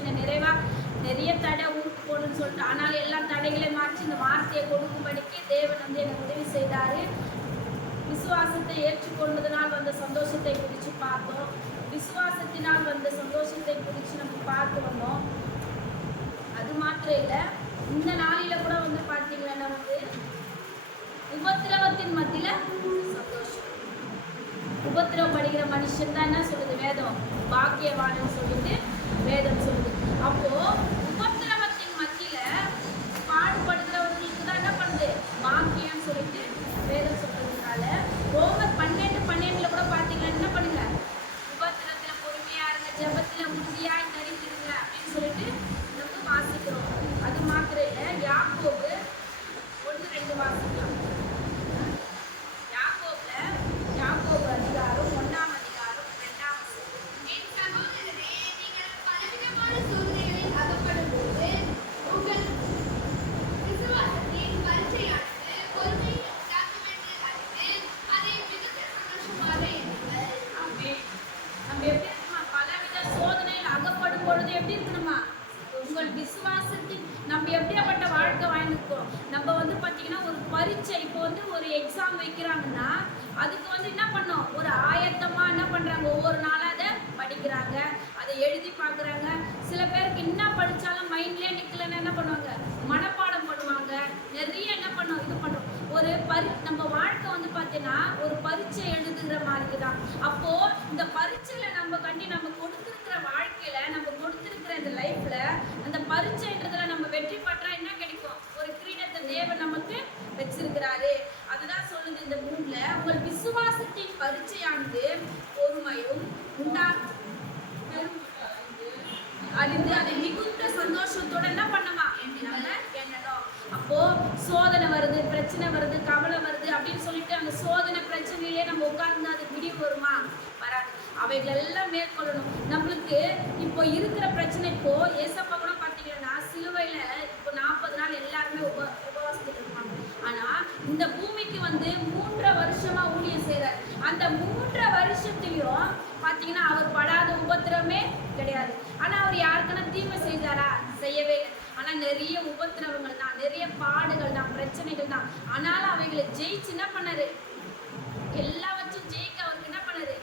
என்னை நிறைவா நிறைய தடை ஊருக்கு போகணும்னு சொல்லிட்டு, ஆனாலும் எல்லா தடைகளையும் மாற்றி இந்த வார்த்தையை கொடுக்கும்படிக்கு தேவன் வந்து எனக்கு உதவி செய்தார். விசுவாசத்தை ஏற்றுக்கொண்டதனால் வந்த சந்தோஷத்தை குறித்து பார்த்தோம். விசுவாசத்தினால் வந்த சந்தோஷத்தை குறித்து நம்ம பார்த்து வந்தோம். அது மாத்திரம் இல்லை, இந்த நாளில கூட வந்து பார்த்தீங்கன்னா வந்து உபத்திரவத்தின் மத்தியில சந்தோஷம். உபத்திரவப்படுகிற மனுஷன் தான் என்ன சொல்லுது வேதம், பாக்கியவான்னு சொல்லிட்டு வேதம் சொல்லுது. அப்போ உபத்திரவத்தின் மத்தியில பாடுபடுகிறவர்களுக்கு தான் என்ன பண்ணுது பாக்கியம் சொல்லிட்டு வேதம் சொல்றதுனால ரோமர் 12:12 கூட பார்த்தீங்கன்னா என்ன பண்ணுங்க, உபத்திரத்துல பொறுமையா இருங்க, ஜெபத்துல உறுதியா தரித்திருங்க அப்படின்னு சொல்லிட்டு நம்ம வாசிக்கிறோம். அது மாத்திரம் இல்லை, யாக்கோபு 1:2 வாசிக்கலாம். யாக்கோபு அதிகாரம் 1ஆம் அதிகாரம் 2ஆம் வசனம். என் சகோதரரே, நீங்கள் பலவிதமான சூழ்நிலைகளில் அகப்படும்போது உங்கள் விசுவாசத்தின் பரீட்சையானது பொறுமையை உண்டாக்கும் என்று அறிந்து அதை மிகுந்த சந்தோஷமாக எண்ணுங்கள். நம்ம எப்படி இருக்குமா, பலவித சோதனையில் அகப்படும் பொழுது எப்படி இருக்கணுமா, உங்கள் விசுவாசத்தின் நம்ம எப்படியாப்பட்ட வாழ்க்கை வாழ்ந்துருக்கோம். நம்ம வந்து பார்த்தீங்கன்னா ஒரு பரீட்சை, இப்போ வந்து ஒரு எக்ஸாம் வைக்கிறாங்கன்னா அதுக்கு வந்து என்ன பண்ணோம், ஒரு ஆயத்தமாக என்ன பண்ணுறாங்க, ஒவ்வொரு நாளாக அதை படிக்கிறாங்க, அதை எழுதி பார்க்குறாங்க. சில பேருக்கு என்ன படித்தாலும் மைண்ட்லேயே நிற்கலன்னு என்ன பண்ணுவாங்க, மனப்பாடம் பண்ணுவாங்க. நிறைய என்ன பண்ணோம் இது பண்ணுறோம். ஒரு நம்ம வாழ்க்கை வந்து பார்த்தீங்கன்னா ஒரு பரீட்சை எழுதுகிற மாதிரி தான். அப்போது இந்த பரீட்சையில் நம்ம கொடுத்துருக்கிற வாழ்க்கையில், நம்ம கொடுத்துருக்கிற இந்த லைஃப்பில் அந்த பரீட்சைன்றதுல நம்ம வெற்றி பெற்றா என்ன கிடைக்கும், ஒரு கிரீடத்தை தேவன் நமக்கு வச்சிருக்கிறாரு. அதுதான் சொல்லுது இந்த 3ல, உங்கள் விசுவாசத்தின் பரீட்சையானது பொறுமையும் அறிந்து அதை மிகுந்த சந்தோஷத்தோட என்ன பண்ணமா எண்ணணும். அப்போ சோதனை வருது, பிரச்சனை வருது, கவலை வருது அப்படின்னு சொல்லிட்டு அந்த சோதனை பிரச்சனையிலே நம்ம உட்கார்ந்து அது விடிவு வருமா, வராது. அவைகள் எல்லாம் மேற்கொள்ளணும். நம்மளுக்கு இப்போ இருக்கிற பிரச்சனை, இப்போ ஏசப்பா கூட பார்த்தீங்கன்னா சிலுவையில இப்போ 40 நாள் எல்லாருமே உபவாசத்துக்கு இருப்பாங்க. ஆனா இந்த பூமிக்கு வந்து 3.5 வருஷமா ஊழியம் செய்யறாரு. அந்த 3.5 வருஷத்துலயும் பார்த்தீங்கன்னா அவர் படாத உபத்திரமே கிடையாது. ஆனா அவர் யாருக்குன்னா தீமை செய்தாரா, செய்யவே இல்லை. ஆனா நிறைய உபத்திரவங்கள் தான், நிறைய பாடுகள் தான், பிரச்சனைகள் தான். ஆனாலும் அவைகளை ஜெயிச்சு என்ன பண்ணாரு, எல்லாவற்றும் ஜெயிக்க அவருக்கு என்ன பண்ணாரு,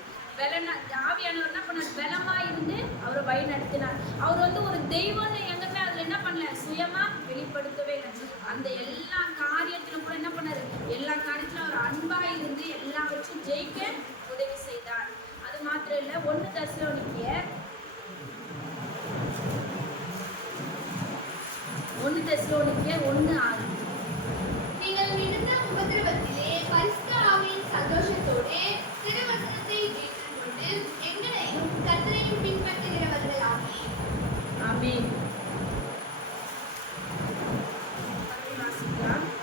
ஆவியானவர் என்ன பண்ணார், பலமா இருந்து அவரை வழி நடத்தினார். அவர் வந்து ஒரு தெய்வம்னு எங்கமே அதுல என்ன பண்ணல, சுயமா வெளிப்படுத்தவே இல்லை. அந்த எல்லா காரியத்திலும் கூட என்ன பண்ணாரு, எல்லா காரியத்திலும் அவர் அன்பா இருந்து எல்லாவற்றும் ஜெயிக்க உதவி செய்தார். அது மாத்திரம் இல்ல, 1 தெசலோனிக்கேயர் 1:6. நீங்கள் மிகுந்த உபத்திரவத்திலே பரிசுத்த ஆவியின் சந்தோஷத்தோடு திருவசனத்தை ஏற்றுக்கொண்டு எங்களையும் கர்த்தரையும் பின்பற்றுகிறவர்களாகி. ஆமென்.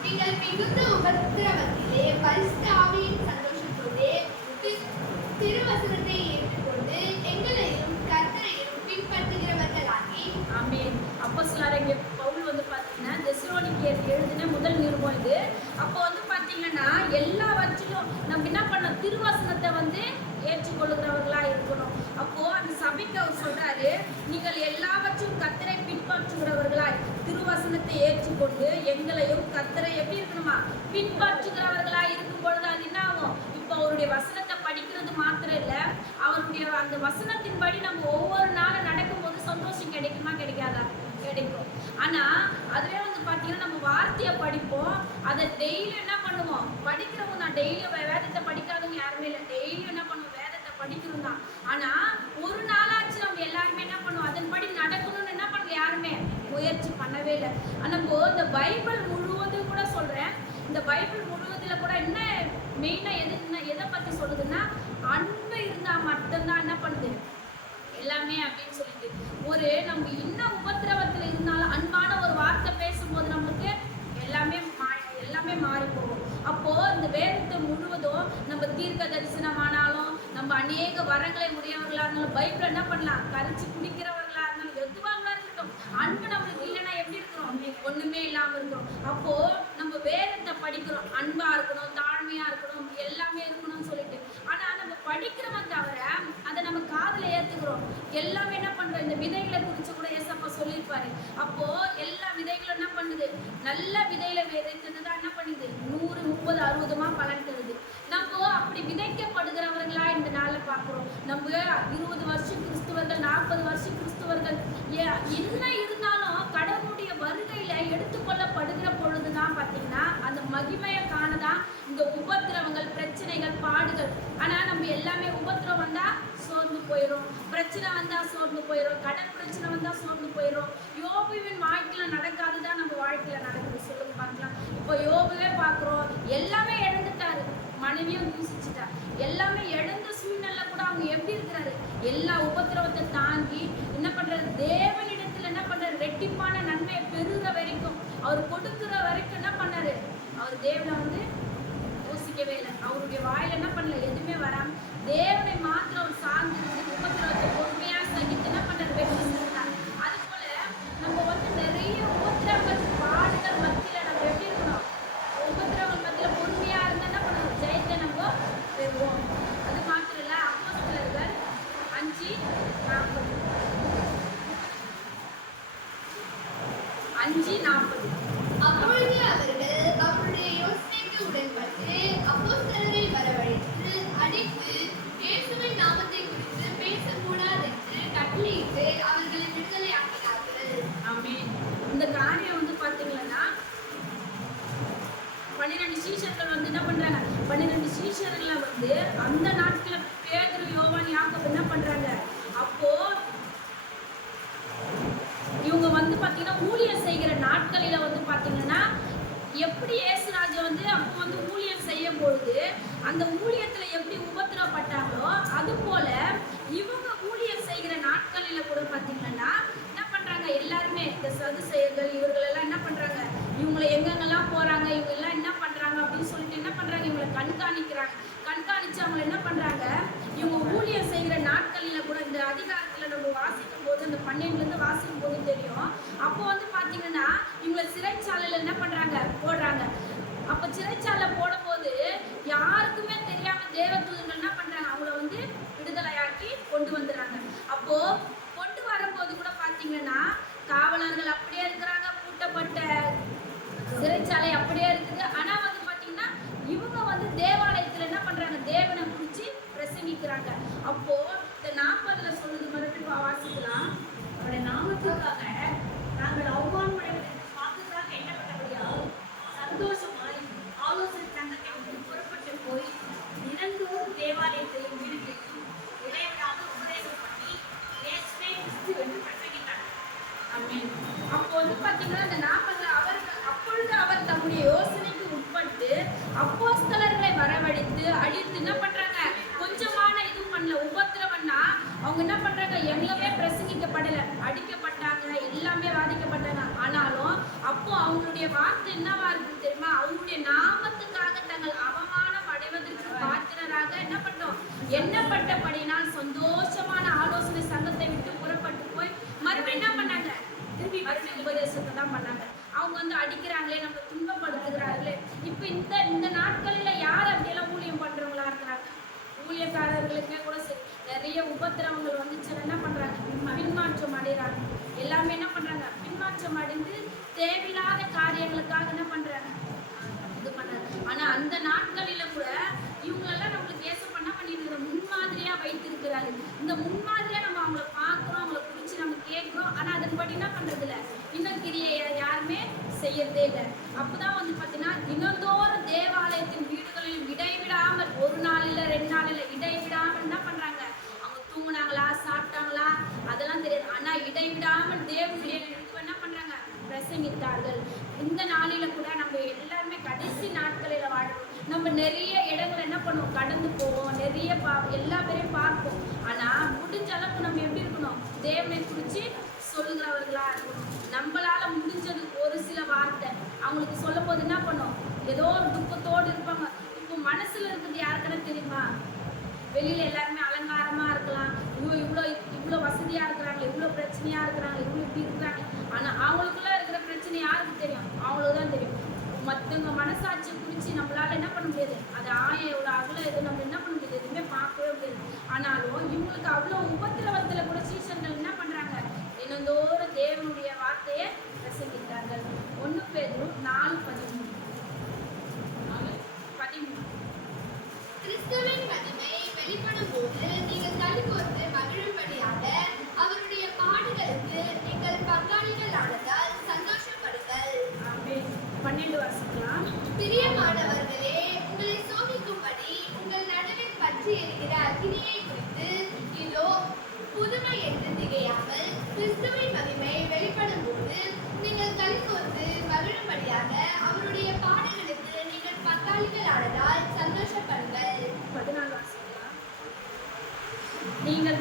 நீங்கள் மிகுந்த உபத்திரவத்திலே பரிசுத்த ஆவியின் சந்தோஷத்தோடு திருவசனத்தை ஏற்றுக்கொண்டு எங்களையும் கர்த்தரையும் பின்பற்றுகிறவர்களாகி. ஆமென். அப்போஸ்தலராகிய பவுல் வந்து பார்த்தீங்கன்னா தெசலோனிக்கேயர் எழுதின முதல் நிருபம் இது. அப்போ வந்து பார்த்தீங்கன்னா எல்லாவற்றிலும் நம்ம என்ன பண்ணோம், திருவசனத்தை வந்து ஏற்றுக்கொள்ளுகிறவர்களா இருக்கணும். அப்போ அந்த சபைக்கு அவர் சொல்றாரு, நீங்கள் எல்லாவற்றும் கர்த்தரை பின்பற்றுகிறவர்களாய் திருவசனத்தை ஏற்றுக்கொண்டு எங்களையும் கர்த்தரை எப்படி இருக்கணுமா, பின்பற்றுகிறவர்களா இருக்கும் பொழுது அது என்ன ஆகும், இப்போ அவருடைய வசனத்தை படிக்கிறது மாத்திரம் இல்லை, அவருடைய அந்த வசனத்தின்படி நம்ம ஒவ்வொரு நாளும் நடக்கும்போது சந்தோஷம் கிடைக்குமா, கிடைக்காதா, கிடைக்கும். ஆனா அதுவே வந்து பார்த்தீங்கன்னா நம்ம வார்த்தையை படிப்போம், அதை டெய்லியும் என்ன பண்ணுவோம், படிக்கிறவங்க தான். டெய்லியும் வேதத்தை படிக்காதவங்க யாருமே இல்லை, டெய்லியும் என்ன பண்ணுவோம், வேதத்தை படிக்கிறோம் தான். ஆனா ஒரு நாளாச்சு நம்ம எல்லாருமே என்ன பண்ணுவோம், அதன்படி நடக்கணும்னு என்ன பண்ணல, யாருமே முயற்சி பண்ணவே இல்லை. ஆனால் இந்த பைபிள் முழுவதும் கூட சொல்றேன், இந்த பைபிள் முழுவதில் கூட என்ன மெயினாக எதை பற்றி சொல்லுதுன்னா, அன்பு இருந்தால் மட்டும்தான் என்ன பண்ணுது எல்லாமே அப்படின்னு சொல்லிட்டு. ஒரு நம்ம இன்னும் உபத்திரவத்தில் இருந்தாலும் அன்பான ஒரு வார்த்தை பேசும்போது நமக்கு எல்லாமே மாறி போகும். அப்போ இந்த வேதத்தை முழுவதும் நம்ம தீர்க்க தரிசனமானாலும், நம்ம அநேக வரங்களை உடையவர்களா இருந்தாலும், பைபிள் என்ன பண்ணலாம், கரைச்சி குடிக்கிறவர்களா இருந்தாலும், எதுவாக இருக்கட்டும், அன்பு நம்மளுக்கு இல்லைன்னா எப்படி இருக்கிறோம், ஒண்ணுமே இல்லாம இருக்கிறோம். அப்போ நம்ம வேதத்தை படிக்கிறோம், அன்பா இருக்கணும், தாழ்மையா இருக்கணும், எல்லாமே இருக்கணும்னு சொல்லிட்டு. ஆனா நம்ம படிக்கிறவன் தவிர அதை நம்ம காது விசுவாசத்துல ஏத்துக்கிறோம். எல்லாமே என்ன பண்றோம், இந்த விதைகளை குறித்து கூட ஏசப்பா சொல்லியிருப்பாரு. அப்போ எல்லா விதைகளும் என்ன பண்ணுது, நல்ல விதையில விதைத்தது தான் என்ன பண்ணுது 100, 30, 60மா பலன் தருது. நம்ம அப்படி விதைக்கப்படுகிறவர்களா இந்த நாளில் பார்க்குறோம். நம்ம 20 வருஷம் கிறிஸ்துவர்கள், 40 வருஷம் கிறிஸ்துவர்கள் என்ன இருந்தாலும் கடவுளுடைய வருகையில எடுத்துக்கொள்ளப்படுகிற பொழுதுதான் பார்த்தீங்கன்னா அந்த மகிமையை காணதான் இந்த உபத்திரவங்கள், பிரச்சனைகள், பாடுகள். ஆனா நம்ம எல்லாமே உபத்திரம் வந்தா சோர்ந்து போயிடும், பிரச்சனை வந்தா சோர்ந்து போயிடும், கடன் பிரச்சனை வந்தா சோர்ந்து போயிடும். யோபுவின் வாழ்க்கையில நடக்காதுதான் நம்ம வாழ்க்கையில நடக்குது. சொல்லுங்க பார்க்கலாம். இப்போ யோபுவே பார்க்குறோம், எல்லாமே இழந்துட்டாரு, மனைவியும் தூசிச்சுட்டா, எல்லாமே இழந்த சூழ்நிலை கூட அவங்க எப்படி இருக்கிறாரு, எல்லா உபத்திரவத்தை தாங்கி என்ன பண்றாரு, தேவனிடத்துல என்ன பண்றாரு, ரெட்டிப்பான நன்மையை பெறுகிற வரைக்கும், அவர் கொடுக்குற வரைக்கும் என்ன பண்ணாரு, அவர் தேவனை வந்து யோசிக்கவே இல்லை. அவருடைய வாயில என்ன பண்ணல, எதுவுமே வராம தேவனை மாத்திரம் அவர் சார்ந்து உபத்திரவத்தை பொறுமையா சகித்து என்ன பண்றாரு, வெற்றி செஞ்சார். அது போல நம்ம வந்து நிறைய உபத்திரவங்கள், பாடுகள் மத்தியில நம்ம எப்படி இருக்கணும், உபத்திரவங்கள் மத்தியில பொறுமையா இருந்தா என்ன பண்ணணும், ஜெயத்தை நம்ம பெறுவோம். அது மாத்திரம் இல்ல, அப்போஸ்தலர்கள் 5:40 5:40 அப்பொழுது அவர்கள் அவருடைய யோசனைக்கு உடன்பட்டு அப்போஸ்தலரை வரவழைத்து அடித்து இயேசுவின் நாமத்தை குறித்து பேசக்கூடாது என்று கட்டளையிட்டு அவர்களை விடுதலையாக்கினார்கள். ஆமென். இந்த காரியம் வந்து பாத்தீங்கன்னா 12 சீஷர்கள் வந்து என்ன பண்றாங்க, 12 சீஷர்களை வந்து அந்த நாட்கள பேதுரு, யோவான், யாக்கோபு என்ன பண்றாங்க, அப்போ இவங்க வந்து பாத்தீங்கன்னா ஊழியம் செய்கிற நாட்களில வந்து பாத்தீங்கன்னா எப்படி இயேசுராஜ வந்து அப்போ வந்து ஊழியம் செய்யும் பொழுது அந்த ஊழியத்துல எப்படி உபத்திரப்பட்டாங்களோ அது போல இவங்க ஊழியம் செய்கிற நாட்களில கூட பாத்தீங்கன்னா என்ன பண்றாங்க, எல்லாருமே இந்த சதுசேயர்கள் இவர்கள் எல்லாம் என்ன பண்றாங்க, இவங்களை எங்கெங்கெல்லாம் போறாங்க, இவங்க எல்லாம் என்ன பண்றாங்க அப்படின்னு சொல்லிட்டு என்ன பண்றாங்க, இவங்களை கண்காணிக்கிறாங்க. கண்காணிச்சு அவங்க என்ன பண்றாங்க, இவங்க ஊழியம் செய்கிற நாட்களில கூட இந்த அதிகாரத்துல நம்ம வாசிக்கும் போது, அந்த 12ல வாசிக்கும் போது தெரியும். அப்போ வந்து பாத்தீங்கன்னா இவங்களை சிறைச்சாலையில என்ன பண்றாங்க, போடுறாங்க. அப்ப சிறைச்சாலை போடும் போது யாருக்குமே தெரியாம தேவதூதர்கள் என்ன பண்றாங்க, அவங்கள வந்து விடுதலையாக்கி கொண்டு வந்துடுறாங்க. அப்போ கொண்டு வரும்போது கூட பாத்தீங்கன்னா காவலர்கள் அப்படியே இருக்கிறாங்க, பூட்டப்பட்ட சிறைச்சாலை அப்படியே இருக்குது. ஆனா வந்து பாத்தீங்கன்னா இவங்க வந்து தேவாலயத்துல என்ன பண்றாங்க, தேவனை குறிச்சு பிரசங்கிக்கிறாங்க. அப்போ இந்த 40ல சொல்லுது, மறுபடியும் வாசிக்கலாம். அவருடைய நாமத்துக்காக நாங்கள் அவமானமடைவதை பார்த்துதான் எண்ணப்பட்டபடியால் சந்தோஷமாய் ஆலோசனை சங்கத்தை விட்டு புறப்பட்டு போய் தினந்தோறும் தேவாலயத்தையும் வீடுகளையும் இடைவிடாமல் உபதேசம் பண்ணி இயேசுவே கிறிஸ்து என்று பிரசங்கித்தார். ஆமென். அப்போ வந்து பாத்தீங்கன்னா இந்த 40ல அப்பொழுது அவர் தம்முடைய யோசனைக்கு உட்பட்டு அப்போஸ்தலர்களை வரவழைத்து அடித்து என்ன பண்றாங்க, கொஞ்சமான இது பண்ணல, உபத்திரவம்னா அவங்க என்ன பண்றாங்க, எங்கேயுமே பிரசங்கிக்கப்படல, அடிக்கப்பட்டாங்க, எல்லாமே பாதிக்கப்பட்டாங்க. ஆனாலும் அப்போ அவங்களுடைய வார்த்தை என்னவா இருக்கு தெரியுமா, அவங்களுடைய நாமத்துக்காக தங்கள் அவமானம் அடைவதற்கு பாத்திரராக என்ன பண்ணோம், எண்ணப்பட்டபடினால் சந்தோஷமான ஆலோசனை சங்கத்தை விட்டு புறப்பட்டு போய் மறுபடியும் என்ன பண்ணாங்க, திருப்பி மறுபடியும் உபதேசத்தை தான் பண்ணாங்க. அவங்க வந்து அடிக்கிறாங்களே, நம்ம துன்பப்படுத்துகிறார்களே. இப்போ இந்த நாட்களில யார் அப்படியெல்லாம் ஊழியம் பண்றவங்களா இருக்கிறாங்க, ஊழியக்காரர்களுக்கே கூட சரி நிறைய உபத்திரவங்கள் வந்துச்சுன்னா என்ன பண்றாங்க, பின்மாற்றம் அடைகிறாங்க. எல்லாமே என்ன பண்றாங்க, பின்மாற்றம் அடைந்து தேவையில்லாத காரியங்களுக்காக என்ன பண்றாங்க, இது பண்றாங்க. ஆனா அந்த நாட்களில கூட இவங்களெல்லாம் நம்மளுக்கு ஏசப்பா என்ன பண்ணிருக்கிற முன்மாதிரியா வைத்திருக்கிறாரு. இந்த முன்மாதிரியா நம்ம அவங்கள பார்க்கிறோம், அவங்கள குறிச்சு நம்ம கேட்கிறோம். ஆனா அதன்படி என்ன பண்றது இல்ல, இன்னும் கிரியை யாருமே செய்யறதே இல்லை. அப்பதான் வந்து பாத்தீங்கன்னா தினந்தோறும் தேவாலயத்தின் வீடுகளில் இடைவிடாமல், ஒரு நாள் இல்ல 2 நாள் இல்ல, இடைவிடாமல் என்ன பண்றாங்க, அவங்க தூங்குனாங்களா சாப்பிட்டாங்களா அதெல்லாம் தெரியாது. ஆனா இடைவிடாமல் தேவனுடைய என்ன பண்றாங்க, பிரசங்கித்தார்கள். இந்த நாளில கூட நம்ம எல்லாருமே கடைசி நாட்களில வாழ்றோம். நம்ம நிறைய இடங்கள் என்ன பண்ணுவோம், கடந்து போவோம், நிறைய எல்லா பேரையும் பார்ப்போம். ஆனா முடிஞ்ச அளவுக்கு நம்ம எப்படி இருக்கணும், தேவனை குறிச்சு சொல்லுகிறவர்களா இருக்கணும். நம்மளால முடிஞ்சது ஒரு சில வார்த்தை அவங்களுக்கு சொல்லும் போது என்ன பண்ணும், ஏதோ ஒரு துக்கத்தோடு இருப்பாங்க. இப்போ மனசுல இருக்கிறது யாருக்குன்னு தெரியுமா, வெளியில எல்லாருமே அலங்காரமா இருக்கலாம், இவ்வளோ வசதியா இருக்கிறாங்க, இவ்வளோ பிரச்சனையா இருக்கிறாங்க, இவ்வளோ இப்படி இருக்கிறாங்க. ஆனா அவங்களுக்குள்ள இருக்கிற பிரச்சனை யாருக்கு தெரியும், அவங்களுக்கு தான் தெரியும். மற்றவங்க மனசாட்சி குறிச்சு நம்மளால என்ன பண்ண முடியாது, அது ஆயம் எவ்வளோ அகல எதுவும் நம்ம என்ன பண்ண முடியாது, எதுவுமே பார்க்கவே முடியாது. ஆனாலும் இவங்க இவங்களுக்கு அவ்வளோ உபத்திரவத்துல கூட சீஷர்கள் என்ன பண்றாங்க? தினந்தோறும் தேவனுடைய வார்த்தையை பிரசங்கித்தார்கள். 1 பேதுரு 4:13. கிறிஸ்துவின் மகிமை வெளிப்படும் போது நீங்கள் களிகூர்ந்து மகிழும்படியாக அவருடைய பாடுகளுக்கு நீங்கள் பங்காளிகள் ஆனதால் சந்தோஷப்படுங்கள். ஆமென். 12 வாசிக்கலாம். பிரியமானவர்களே, உங்களை சோதிக்கும்படி உங்கள் நடுவில் பற்றி எரிகிற அக்கினியை குறித்து இதோ புதுமை என்று திகையாமல் கிறிஸ்துவின் மகிமை வெளிப்படும் போது நீங்கள் களிகூர்ந்து மகிழும்படியாக அவருடைய பாடுகளுக்கு நீங்கள் பங்காளிகள் ஆனதால் சந்தோஷப்படுங்கள். 14 வாசிக்கலாம். நீங்கள்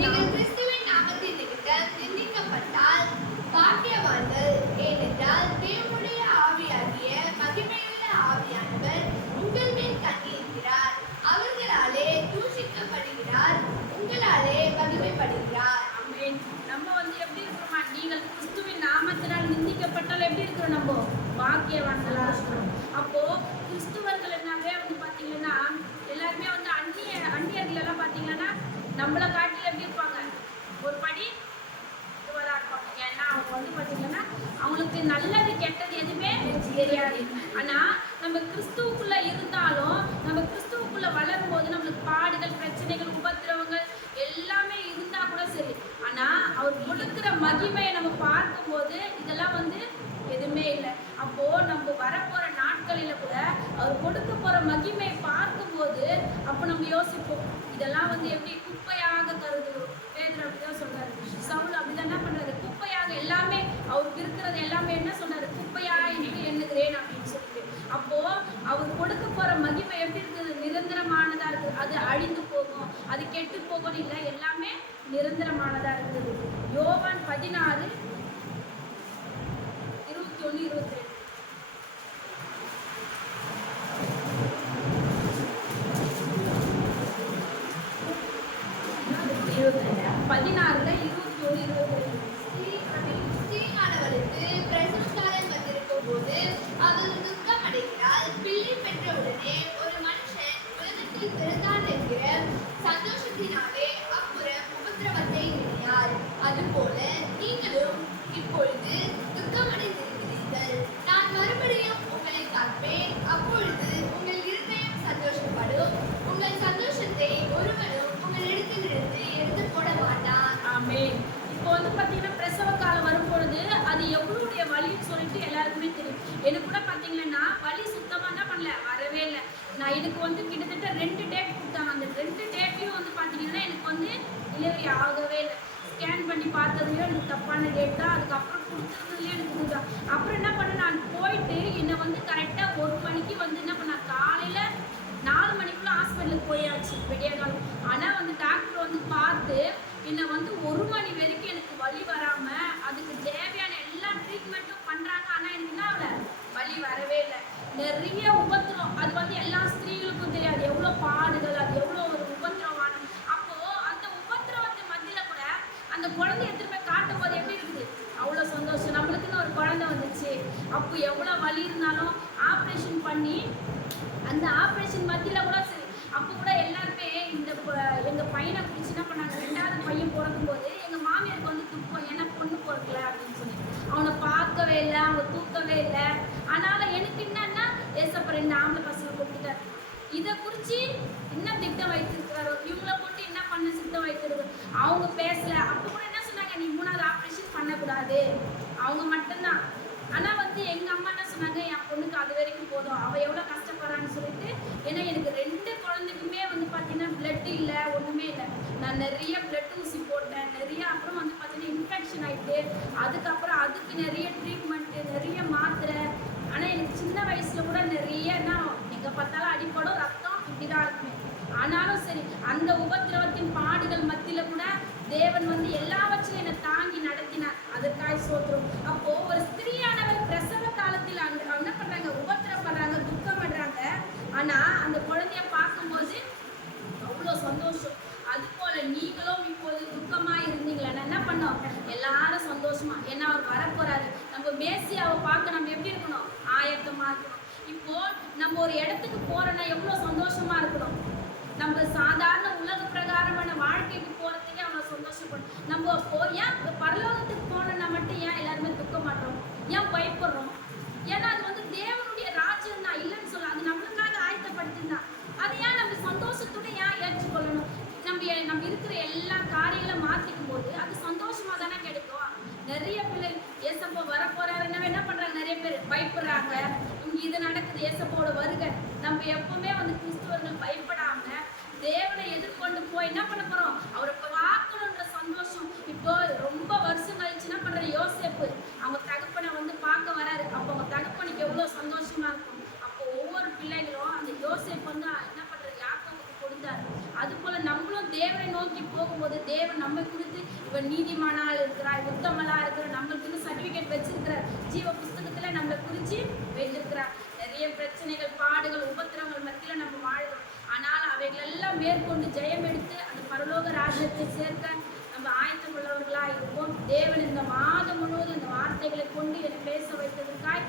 நீங்கள் கிறிஸ்துவின் நாமத்தின் நிமித்தம் நிந்திக்கப்பட்டால் பாக்கியவான்கள். ஏனென்றால் தேவனுடைய ஆவியாகிய மகிமையுள்ள ஆவியானவர் உங்கள் மேல் தங்கியிருக்கிறார். அவர்களாலே தூஷிக்கப்படுகிறார், உங்களாலே மகிமைப்படுகிறார். ஆமென். நம்ம வந்து எப்படி இருக்கிறோமா? நீங்கள் கிறிஸ்துவின் நாமத்தினால் நிந்திக்கப்பட்டால் எப்படி இருக்கிறோம்? நம்ம பாக்கியவான்களா இருக்கிறோம். அப்போ கிறிஸ்துவர்கள் என்னவே வந்து பாத்தீங்கன்னா எல்லாருமே வந்து அந்நியர்கள் எல்லாம் பாத்தீங்கன்னா நம்மளை காட்டில எப்படி இருப்பாங்க? ஒரு படி இதுவரா இருப்பாங்க. ஏன்னா அவங்க வந்து பாத்தீங்கன்னா அவங்களுக்கு நல்லது கெட்டது எதுவுமே தெரியாது. ஆனா நம்ம கிறிஸ்துவுக்குள்ள இருந்தாலும் நம்ம கிறிஸ்துவுக்குள்ள வளரும் போது நம்மளுக்கு பாடுகள், பிரச்சனைகள், உபத்திரவங்கள் எல்லாமே இருந்தா கூட சரி. ஆனா அவர் கொடுக்கிற மகிமையை நம்ம பார்க்கும்போது இதெல்லாம் வந்து எதுவுமே இல்லை. அப்போ நம்ம வரப்போற நாட்களில கூட அவர் கொடுக்க போற மகிமையை பார்க்கும்போது அப்போ நம்ம யோசிப்போம், இதெல்லாம் வந்து எப்படி குப்பையாக கருதுகிறோம். பேதுரு அப்படிதான் சொல்றாரு. சவுல் அப்படிதான் என்ன பண்றாரு? குப்பையாக எல்லாமே அவருக்கு இருக்கிறது எல்லாமே என்ன சொன்னாரு? குப்பையாக எண்ணுகிறேன் அப்படின்னு சொல்லிட்டு. அப்போ அவர் கொடுக்க போற மகிமை எப்படி இருக்குது? நிரந்தரமானதா இருக்குது. அது அழிந்து போகும், அது கெட்டு போகும் இல்லை, எல்லாமே நிரந்தரமானதா இருக்குது. யோவான் 16 21 22. 16:21-22. ஸ்ரீயானவளுக்கு பிரசவகாலம் வந்திருக்கும் போது அவள் துக்கம் அடைகிறாள். பிள்ளை பெற்றவுடனே ஒரு மனுஷன் உலகத்தில் பிறந்தான் என்கிற சந்தோஷத்தினாலே அப்புறம் உபத்திரவத்தை எண்ணினார். அதுபோல நீங்களும் இப்பொழுது துக்கமடைந்திருக்கிறீர்கள். நான் மறுபடியும் உங்களை பார்ப்பேன். அப்பொழுது உங்கள் இருதயம் சந்தோஷப்படும். உங்கள் சந்தோஷத்தை ஒருவனும் உங்களிடத்திலிருந்து எடுத்து போட மாட்டான். ஆமென். இப்போ வந்து பாத்தீங்கன்னா பிரசவ காலம் வரும்பொழுது அது எவ்வளவுடைய வலின்னு சொல்லிட்டு எல்லாருக்குமே தெரியும். எனக்கு கூட பாத்தீங்கன்னா வலி சுத்தமா என்ன பண்ணல, வரவே இல்லை. நான் எனக்கு வந்து கிட்டத்தட்ட 2 டேட் கொடுத்தாங்க. அந்த 2 டேட்லையும் வந்து பாத்தீங்கன்னா எனக்கு வந்து டெலிவரி ஆகவே இல்லை. ஸ்கேன் பண்ணி பார்த்ததுலையும் எனக்கு தப்பான டேட் தான். அதுக்கப்புறம் கொடுத்துருந்ததுலையும் எனக்கு இதுதான். அப்புறம் என்ன பண்ண, நான் போயிட்டு என்னை வந்து கரெக்டாக 1 மணிக்கு வந்து என்ன பண்ண, காலையில 4 மணிக்குள்ள ஹாஸ்பிட்டலுக்கு போயாச்சு விடிய காலம். ஆனால் வந்து டாக்டர் வந்து பார்த்து என்னை வந்து 1 மணி வரைக்கும் எனக்கு வலி வராம அதுக்கு தேவையான எல்லா ட்ரீட்மெண்ட்டும் பண்றாங்க. ஆனா எனக்கு என்ன ஆகல, வலி வரவே இல்லை. நிறைய உபத்திரம். அது வந்து எல்லா ஸ்திரீகளுக்கும் தெரியாது எவ்வளவு பாடுகள், அது எவ்வளவு ஒரு உபத்திரவான. அப்போ அந்த உபத்திரவத்தின் மத்தியில கூட அந்த குழந்தைய திரும்ப காட்டும் போது எப்படி இருக்குது? அவ்வளோ சந்தோஷம். நம்மளுக்குன்னு ஒரு குழந்தை வந்துச்சு. அப்போ எவ்வளோ வலி இருந்தாலும் ஆப்ரேஷன் பண்ணி அந்த ஆப்ரேஷன் மத்தியில கூட சரி. அப்போ கூட எல்லாருமே எங்க பையனை குறிச்சு என்ன பண்ணாங்க, 2வது பையன் பிறக்கும் போது எங்க மாமியாருக்கு வந்து துக்கம், ஏன்னா பொண்ணு பிறக்கல அப்படின்னு சொல்லி அவனை பார்க்கவே இல்லை, அவங்க தூக்கவே இல்லை. ஆனாலும் எனக்கு என்னன்னா ஏசப்ப 2 ஆம்பளை பசங்க கொடுத்துட்டாரு. இதை குறிச்சு என்ன திட்டம் வைத்திருக்கிறாரோ, இவங்களை போட்டு என்ன பண்ண சித்தம் வைக்கிறது அவங்க பேசல. அப்போ கூட என்ன சொன்னாங்க, நீ 3வது ஆப்ரேஷன் பண்ணக்கூடாது, அவங்க மட்டும்தான். ஆனா வந்து எங்க அம்மா என்ன சொன்னாங்க, என் பொண்ணுக்கு அது வரைக்கும் போதும், அவ எவ்வளவு கஷ்டப்படுறான்னு சொல்லிட்டு. ஏன்னா எனக்கு 2 குழந்தைக்குமே வந்து பாத்தீங்கன்னா பிளட் இல்லை, ஒண்ணுமே இல்லை. நான் நிறைய பிளட் ஊசி போட்டேன் நிறைய. அப்புறம் வந்து பாத்தீங்கன்னா இன்ஃபெக்ஷன் ஆயிட்டு அதுக்கப்புறம் அதுக்கு நிறைய ட்ரீட்மெண்ட், நிறைய மாத்திரை. ஆனா எனக்கு சின்ன வயசுல கூட நிறைய எங்க பார்த்தாலும் அடிப்படும், ரத்தம் இப்படிதான் இருக்குமே. ஆனாலும் சரி, அந்த உபத்திரவத்தின் பாடுகள் மத்தியில கூட தேவன் வந்து எல்லாவற்றையும் என்னை தாங்கி நடத்தினார். அதற்காக சோத்திரம். அப்போ ஒரு ஸ்திரீயானவர் பிரசவ காலத்தில் என்ன பண்றாங்க, உபத்திரப்படுறாங்க, துக்கம் பண்றாங்க. ஆனா அந்த குழந்தைய பார்க்கும்போது அவ்வளோ சந்தோஷம். அது போல நீங்களும் இப்போது துக்கமா இருந்தீங்களா, என்ன பண்ணோம், எல்லாரும் சந்தோஷமா, ஏன்னா அவர் வரப்போறாரு. நம்ம மேசியாவை பார்க்க நம்ம எப்படி இருக்கணும், ஆயத்தமா இருக்கணும். இப்போ நம்ம ஒரு இடத்துக்கு போறோம்னா எவ்வளோ சந்தோஷமா இருக்கணும். நம்ம சாதாரண உலக பிரகாரமான வாழ்க்கைக்கு போறதுக்கே அவங்க சந்தோஷப்படும். நம்ம அப்போ ஏன் பரலோகத்துக்கு போனோம்னா மட்டும் ஏன் எல்லாருமே துக்க மாட்டோம், ஏன் பயப்படுறோம்? ஏன்னா அது வந்து தேவனுடைய ராஜ்யம் தான், இல்லைன்னு சொல்ல, அது நம்மளுக்காக ஆயத்தப்படுத்திருந்தான். அதை ஏன் நம்ம சந்தோஷத்தோட ஏன் ஏற்றுக்கொள்ளணும்? நம்ம இருக்கிற எல்லா காரியங்களும் மாத்திக்கும் போது அது சந்தோஷமா தானே கிடைக்கும். நிறைய பிள்ளை ஏசப்பா வரப்போறாருன்னா என்ன பண்றாங்க, நிறைய பேர் பயப்படுறாங்க. இங்க இது நடக்குது, ஏசப்பாவோட வருகை. நம்ம எப்பவுமே வந்து கிறிஸ்துவர்கள் பயப்படாம தேவனை எதிர்கொண்டு போய் என்ன பண்ண போறோம், அவரை பார்க்கணுன்ற சந்தோஷம். இப்போ ரொம்ப வருஷம் கழிச்சு என்ன பண்ற யோசேப்பு அவங்க தகப்பனை வந்து பார்க்க வராரு. அப்போ அவங்க தகப்பனுக்கு எவ்வளவு சந்தோஷமா இருக்கும். அப்போ ஒவ்வொரு பிள்ளைகளும் அந்த யோசேப்பு வந்து என்ன பண்றது, யாக்கோபுக்கு கொடுத்தாரு. அது போல நம்மளும் தேவனை நோக்கி போகும்போது தேவன் நம்ம குறித்து இவன் நீதிமானால் இருக்கிறார், உத்தமலா இருக்கிற, நம்மளுக்கு சர்டிபிகேட் வச்சிருக்கிறார், ஜீவ புஸ்தகத்துல நம்மளை குறிச்சு வைத்திருக்கிறார். நிறைய பிரச்சனைகள், பாடுகள், உபத்திரங்கள் மத்தியில நம்ம வாழ்கிறோம். ஆனால் அவைகள் எல்லாம் மேற்கொண்டு ஜெயம் எடுத்து அந்த பரலோக ராஜ்யத்தை சேர்க்க நம்ம ஆயத்தம் உள்ளவர்களா இருப்போம். தேவன் இந்த மாதம் முழுவதும் இந்த வார்த்தைகளை கொண்டு என்னை பேச வைத்ததற்காய்